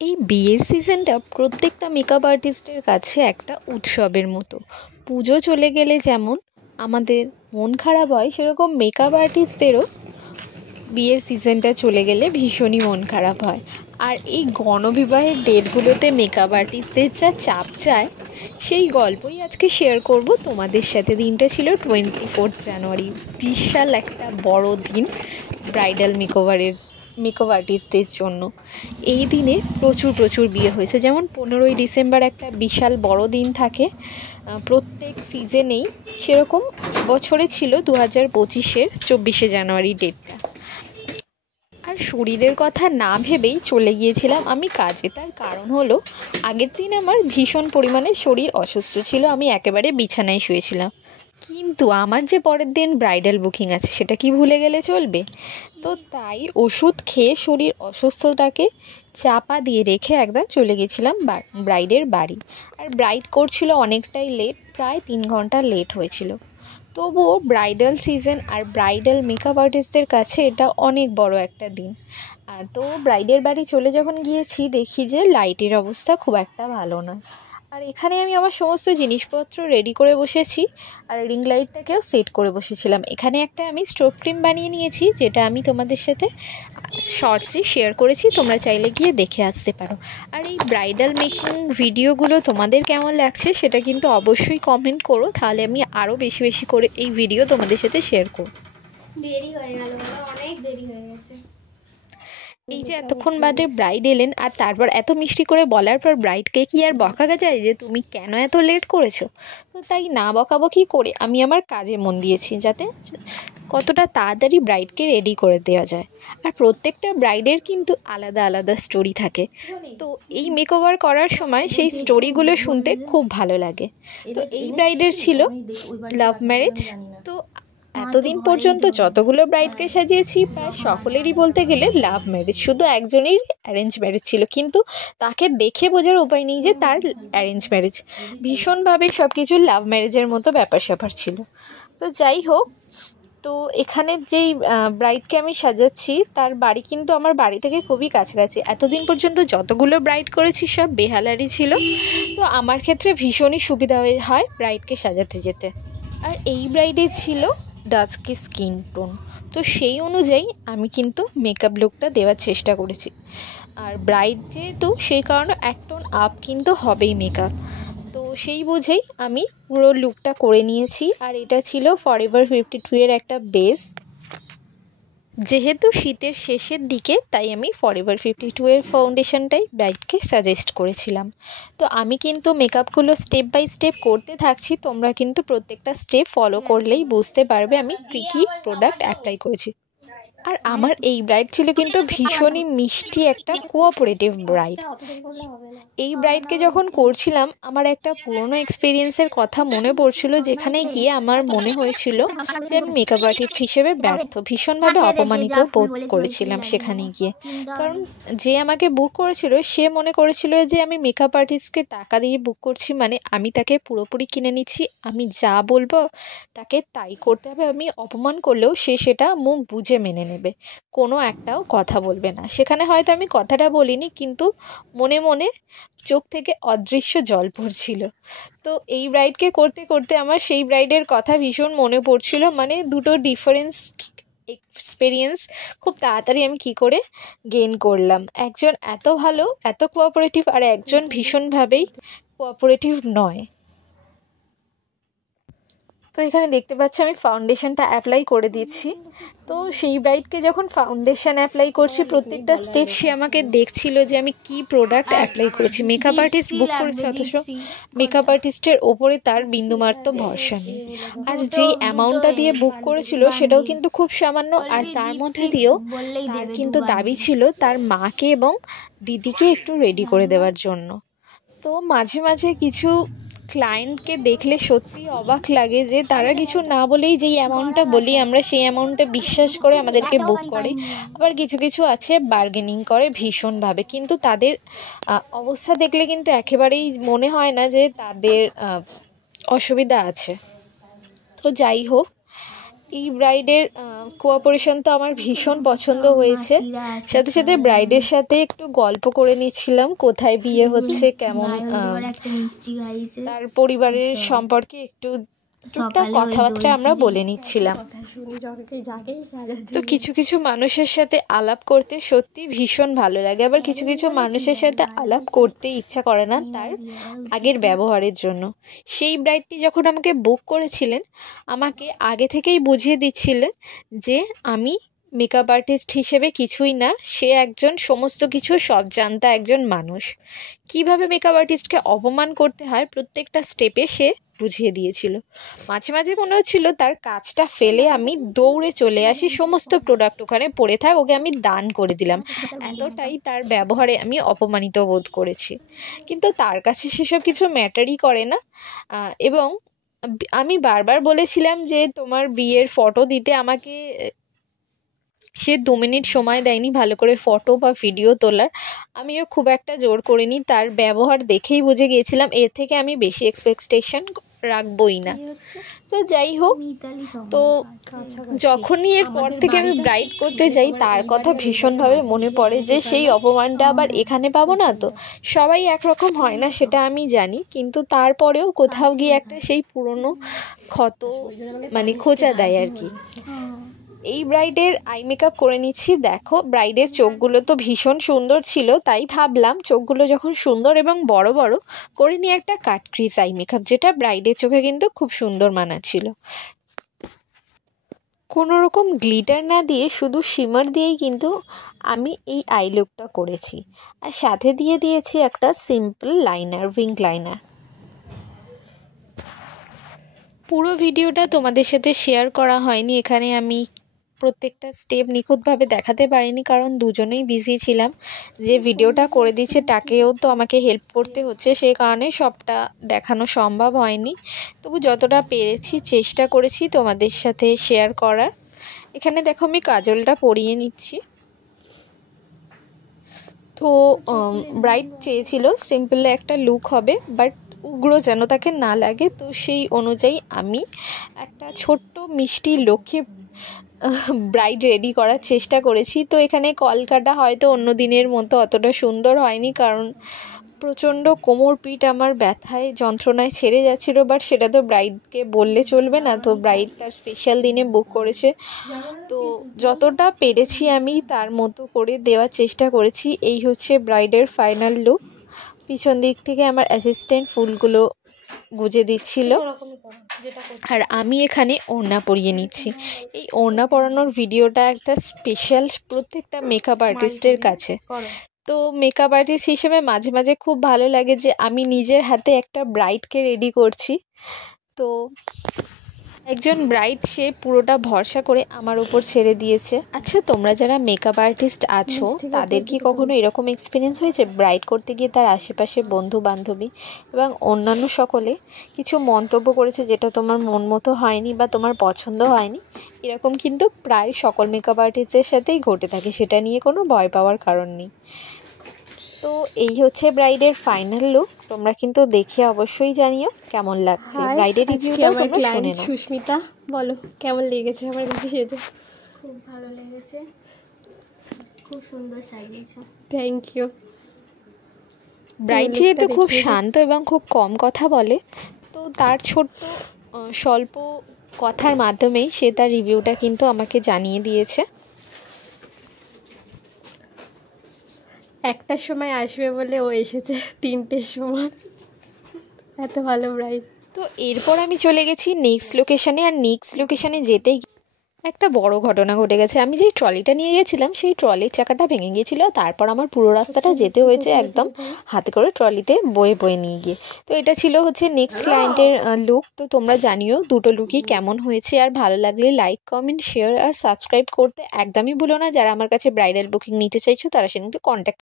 এই বিয়ের সিজনটা প্রত্যেকটা মেকআপ আর্টিস্টের কাছে একটা উৎসবের মতো। পুজো চলে গেলে যেমন আমাদের মন খারাপ হয়, সেরকম মেকআপ আর্টিস্টদেরও বিয়ের সিজনটা চলে গেলে ভীষণই মন খারাপ হয়। আর এই গণবিবাহের ডেটগুলোতে মেকআপ আর্টিস্টদের যা চাপ যায়, সেই গল্পই আজকে শেয়ার করব তোমাদের সাথে। দিনটা ছিল 24 জানুয়ারি, বিশাল একটা বড় দিন ব্রাইডাল মেকআপ আর্টিস্টদের জন্য। এই দিনে প্রচুর বিয়ে হয়েছে। যেমন 15ই ডিসেম্বর একটা বিশাল বড় দিন থাকে প্রত্যেক সিজনেই, সেরকম বছরে ছিল 2025-এর 24শে জানুয়ারি ডেটটা। আর শরীরের কথা না ভেবেই চলে গিয়েছিলাম আমি কাজে। তার কারণ হলো, আগের দিন আমার ভীষণ পরিমাণে শরীর অসুস্থ ছিল, আমি একেবারে বিছানায় শুয়েছিলাম। কিন্তু আমার যে পরের দিন ব্রাইডাল বুকিং আছে, সেটা কি ভুলে গেলে চলবে? তো তাই ওষুধ খেয়ে শরীর অসুস্থতাকে চাপা দিয়ে রেখে একদম চলে গেছিলাম ব্রাইডের বাড়ি। আর ব্রাইড করছিল অনেকটাই লেট, প্রায় 3 ঘন্টা লেট হয়েছিল। তবুও ব্রাইডাল সিজন আর ব্রাইডাল মেকআপ আর্টিস্টদের কাছে এটা অনেক বড় একটা দিন। তো ব্রাইডের বাড়ি চলে যখন গিয়েছি, দেখি যে লাইটের অবস্থা খুব একটা ভালো নয়। আর এখানে আমি আমার সমস্ত জিনিসপত্র রেডি করে বসেছি, আর রিং লাইটটাকেও সেট করে বসেছিলাম। এখানে একটা আমি স্টোভ ক্রিম বানিয়ে নিয়েছি, যেটা আমি তোমাদের সাথে শর্টসে শেয়ার করেছি, তোমরা চাইলে গিয়ে দেখে আসতে পারো। আর এই ব্রাইডাল মেকিং ভিডিওগুলো তোমাদের কেমন লাগছে সেটা কিন্তু অবশ্যই কমেন্ট করো, তাহলে আমি আরও বেশি করে এই ভিডিও তোমাদের সাথে শেয়ার করব। দেরি হয়ে গেল, অনেক দেরি হয়ে গেছে। এই যে এতক্ষণ বাদে ব্রাইড এলেন, আর তারপর এত মিষ্টি করে বলার পর ব্রাইডকে কি আর বকা যায় যে তুমি কেন এত লেট করেছো? তো তাই না বকাবকি করে আমি আমার কাজে মন দিয়েছি, যাতে কতটা তাড়াতাড়ি ব্রাইডকে রেডি করে দেওয়া যায়। আর প্রত্যেকটা ব্রাইডের কিন্তু আলাদা স্টোরি থাকে, তো এই মেকওভার করার সময় সেই স্টোরিগুলো শুনতে খুব ভালো লাগে। তো এই ব্রাইডের ছিল লাভ ম্যারেজ। তো এতদিন পর্যন্ত যতগুলো ব্রাইডকে সাজিয়েছি, প্রায় সকলেরই বলতে গেলে লাভ ম্যারেজ, শুধু একজনেরই অ্যারেঞ্জ ম্যারেজ ছিল, কিন্তু তাকে দেখে বোঝার উপায় নেই যে তার অ্যারেঞ্জ ম্যারেজ। ভীষণভাবে সব কিছু লাভ ম্যারেজের মতো ব্যাপার ছিল। তো যাই হোক, তো এখানে যেই ব্রাইডকে আমি সাজাচ্ছি, তার বাড়ি কিন্তু আমার বাড়ি থেকে খুবই কাছাকাছি। এতদিন পর্যন্ত যতগুলো ব্রাইড করেছি সব বেহালারই ছিল, তো আমার ক্ষেত্রে ভীষণই সুবিধা হয় ব্রাইডকে সাজাতে যেতে। আর এই ব্রাইডের ছিল ডাস্কি স্কিন টোন, তো সেই অনুযায়ী আমি কিন্তু মেকআপ লুকটা দেওয়ার চেষ্টা করেছি। আর ব্রাইড যেহেতু, সেই কারণে এক টোন আপ কিন্তু হবেই মেকআপ, তো সেই বুঝেই আমি পুরো লুকটা করে নিয়েছি। আর এটা ছিল ফরএভার 52-এর একটা বেস। যেহেতু শীতের শেষের দিকে, তাই আমি ফরএভার 52-এর ফাউন্ডেশনটাই ব্রাইডকে সাজেস্ট করেছিলাম। তো আমি কিন্তু মেকআপগুলো স্টেপ বাই স্টেপ করতে থাকছি, তোমরা কিন্তু প্রত্যেকটা স্টেপ ফলো করলেই বুঝতে পারবে আমি কী প্রোডাক্ট অ্যাপ্লাই করেছি। আর আমার এই ব্রাইড ছিল কিন্তু ভীষণই মিষ্টি একটা কোঅপারেটিভ ব্রাইড। এই ব্রাইডকে যখন করছিলাম, আমার একটা পুরনো এক্সপিরিয়েন্সের কথা মনে পড়ছিল, যেখানে গিয়ে আমার মনে হয়েছিল যে আমি মেকআপ আর্টিস্ট হিসেবে ব্যর্থ, ভীষণভাবে অপমানিত বোধ করেছিলাম সেখানে গিয়ে। কারণ যে আমাকে বুক করেছিল, সে মনে করেছিল যে আমি মেকআপ আর্টিস্টকে টাকা দিয়ে বুক করছি, মানে আমি তাকে পুরোপুরি কিনে নিচ্ছি, আমি যা বলবো তাকে তাই করতে হবে। আমি অপমান করলেও সে সেটা মুখ বুজে মেনে নেবে, কোনো একটাও কথা বলবে না। সেখানে হয়তো আমি কথাটা বলিনি, কিন্তু মনে মনে চোখ থেকে অদৃশ্য জল পড়ছিল। তো এই ব্রাইডকে করতে করতে আমার সেই ব্রাইডের কথা ভীষণ মনে পড়ছিল, মানে দুটো ডিফারেন্স এক্সপিরিয়েন্স খুব তাড়াতাড়ি আমি কি করে গেইন করলাম। একজন এত ভালো, এত কোঅপারেটিভ, আর একজন ভীষণভাবেই কোঅপারেটিভ নয়। তো এখানে দেখতে পাচ্ছি আমি ফাউন্ডেশনটা অ্যাপ্লাই করে দিচ্ছি। তো সেই ব্রাইডকে যখন ফাউন্ডেশন অ্যাপ্লাই করছি, প্রত্যেকটা স্টেপ সে আমাকে দেখছিল যে আমি কি প্রোডাক্ট অ্যাপ্লাই করেছি। মেকআপ আর্টিস্ট বুক করেছে, অথচ মেকআপ আর্টিস্টের ওপরে তার বিন্দুমাত্র ভরসা নেই। আর যেই অ্যামাউন্টটা দিয়ে বুক করেছিল সেটাও কিন্তু খুব সামান্য, আর তার মধ্যে দিয়েও তার কিন্তু দাবি ছিল তার মাকে এবং দিদিকে একটু রেডি করে দেওয়ার জন্য। তো মাঝে মাঝে কিছু ক্লায়েন্টকে দেখলে সত্যি অবাক লাগে যে তারা কিছু না বলেই যেই অ্যামাউন্টটা বলি আমরা, সেই অ্যামাউন্টটা বিশ্বাস করে আমাদেরকে বুক করে। আবার কিছু আছে বার্গেনিং করে ভীষণভাবে, কিন্তু তাদের অবস্থা দেখলে কিন্তু একেবারেই মনে হয় না যে তাদের অসুবিধা আছে। তো যাই হোক, এই ব্রাইডের কোঅপারেশন তো আমার ভীষণ পছন্দ হয়েছে। সাথে সাথে ব্রাইডের সাথে একটু গল্প করে নিচ্ছিলাম, কোথায় বিয়ে হচ্ছে, কেমন তার পরিবারের সম্পর্কে একটু টুকটাক কথাবার্তা আমরা বলে নিচ্ছিলাম। তো কিছু কিছু মানুষের সাথে আলাপ করতে সত্যি ভীষণ ভালো লাগে, আবার কিছু কিছু মানুষের সাথে আলাপ করতে ইচ্ছা করে না তার আগের ব্যবহারের জন্য। সেই ব্রাইডটি যখন আমাকে বুক করেছিলেন, আমাকে আগে থেকেই বুঝিয়ে দিচ্ছিলেন যে আমি মেকআপ আর্টিস্ট হিসেবে কিছুই না, সে একজন সমস্ত কিছু সব জানতা একজন মানুষ। কিভাবে মেকআপ আর্টিস্টকে অপমান করতে হয় প্রত্যেকটা স্টেপে সে বুঝিয়ে দিয়েছিল। মাঝে মাঝে মনে হচ্ছিল তার কাজটা ফেলে আমি দৌড়ে চলে আসি, সমস্ত প্রোডাক্ট ওখানে পড়ে থাক, ওকে আমি দান করে দিলাম। এতটাই তার ব্যবহারে আমি অপমানিত বোধ করেছি। কিন্তু তার কাছে সেসব কিছু ম্যাটারই করে না। এবং আমি বারবার বলেছিলাম যে তোমার বিয়ের ফটো দিতে, আমাকে সে 2 মিনিট সময় দেয়নি ভালো করে ফটো বা ভিডিও তোলার। আমিও খুব একটা জোর করিনি, তার ব্যবহার দেখেই বুঝে গিয়েছিলাম এর থেকে আমি বেশি এক্সপেকটেশন রাখবই না। তো যাই হোক, তো যখনই এরপর থেকে আমি ব্রাইড করতে যাই তার কথা ভীষণভাবে মনে পড়ে যে সেই অপমানটা আবার এখানে পাবো না। তো সবাই একরকম হয় না সেটা আমি জানি, কিন্তু তারপরেও কোথাও গিয়ে একটা সেই পুরনো ক্ষত মানে খোঁচা দেয় আর কি। এই ব্রাইডের আই মেকআপ করে নিচ্ছি। দেখো ব্রাইডের চোখগুলো তো ভীষণ সুন্দর ছিল, তাই ভাবলাম চোখগুলো যখন সুন্দর এবং বড় বড় করে নিয়ে একটা কাট ক্রিজ আই মেকআপ, যেটা ব্রাইডের চোখে কিন্তু খুব সুন্দর মানাচ্ছিল। কোনো রকম গ্লিটার না দিয়ে শুধু শিমার দিয়েই কিন্তু আমি এই আই লুকটা করেছি, আর সাথে দিয়ে দিয়েছি একটা সিম্পল লাইনার, উইং লাইনার। পুরো ভিডিওটা তোমাদের সাথে শেয়ার করা হয়নি, এখানে আমি প্রত্যেকটা স্টেপ নিখুঁতভাবে দেখাতে পারিনি, কারণ দুজনেই বিজি ছিলাম। যে ভিডিওটা করে দিচ্ছে তাকেও তো আমাকে হেল্প করতে হচ্ছে, সেই কারণে সবটা দেখানো সম্ভব হয়নি। তবু যতটা পেরেছি চেষ্টা করেছি তোমাদের সাথে শেয়ার করার। এখানে দেখো আমি কাজলটা পরিয়ে নিচ্ছি। তো ব্রাইড চেয়েছিল সিম্পল একটা লুক হবে, বাট উগ্র যেন তাকে না লাগে, তো সেই অনুযায়ী আমি একটা ছোট্ট মিষ্টি লক্ষ্যে ব্রাইড রেডি করার চেষ্টা করেছি। তো এখানে কলকাটা হয়তো অন্য দিনের মতো অতটা সুন্দর হয়নি, কারণ প্রচণ্ড কোমর পিঠ আমার ব্যথায় যন্ত্রণায় ছেড়ে যাচ্ছিলো, বাট সেটা তো ব্রাইডকে বললে চলবে না। তো ব্রাইড তার স্পেশাল দিনে বুক করেছে, তো যতটা পেরেছি আমি তার মতো করে দেওয়ার চেষ্টা করেছি। এই হচ্ছে ব্রাইডের ফাইনাল লুক। পিছন দিক থেকে আমার অ্যাসিস্ট্যান্ট ফুলগুলো গুজে দিচ্ছিল, আর আমি এখানে ওড়না পরিয়ে নিচ্ছি। এই ওড়না পরানোর ভিডিওটা একটা স্পেশাল প্রত্যেকটা মেকআপ আর্টিস্টের কাছে। তো মেকআপ আর্টিস্ট হিসেবে মাঝে মাঝে খুব ভালো লাগে যে আমি নিজের হাতে একটা ব্রাইডকে রেডি করছি। তো একজন ব্রাইড সে পুরোটা ভরসা করে আমার উপর ছেড়ে দিয়েছে। আচ্ছা, তোমরা যারা মেকআপ আর্টিস্ট আছো তাদের কি কখনো এরকম এক্সপিরিয়েন্স হয়েছে ব্রাইড করতে গিয়ে তার আশেপাশে বন্ধু বান্ধবী এবং অন্যান্য সকলে কিছু মন্তব্য করেছে যেটা তোমার মন মতো হয়নি বা তোমার পছন্দ হয়নি? এরকম কিন্তু প্রায় সকল মেকআপ আর্টিস্টের সাথেই ঘটে থাকে, সেটা নিয়ে কোনো ভয় পাওয়ার কারণ নেই। তো এই হচ্ছে ব্রাইডের ফাইনাল লুক। তোমরা কিন্তু দেখে অবশ্যই জানিও কেমন লাগছে। ব্রাইডের রিভিউটা তোমরা শুনে নাও। সুস্মিতা, বলো কেমন লেগেছে আমার কাছে সেটা? খুব ভালো লেগেছে, খুব সুন্দর সাজিয়েছো। Thank you. ব্রাইড যেহেতু খুব শান্ত এবং খুব কম কথা বলে, তো তার ছোট্ট স্বল্প কথার মাধ্যমেই সে তার রিভিউটা কিন্তু আমাকে জানিয়ে দিয়েছে। একটার সময় আসবে বলে ও এসেছে 3টের সময়। এত ভালো ব্রাইড। তো এরপর আমি চলে গেছি নেক্সট লোকেশানে, আর নেক্সট লোকেশানে যেতেই একটা বড় ঘটনা ঘটে গেছে। আমি যেই ট্রলিটা নিয়ে গেছিলাম সেই ট্রলির চাকাটা ভেঙে গিয়েছিল, তারপর আমার পুরো রাস্তাটা যেতে হয়েছে একদম হাতে করে ট্রলিতে বয়ে বয়ে নিয়ে গিয়ে। তো এটা ছিল হচ্ছে নেক্সট ক্লায়েন্টের লুক। তো তোমরা জানিও দুটো লুকই কেমন হয়েছে, আর ভালো লাগলে লাইক, কমেন্ট, শেয়ার আর সাবস্ক্রাইব করতে একদমই ভুলো না। যারা আমার কাছে ব্রাইডাল বুকিং নিতে চাইছো তারা সে কিন্তু কন্ট্যাক্ট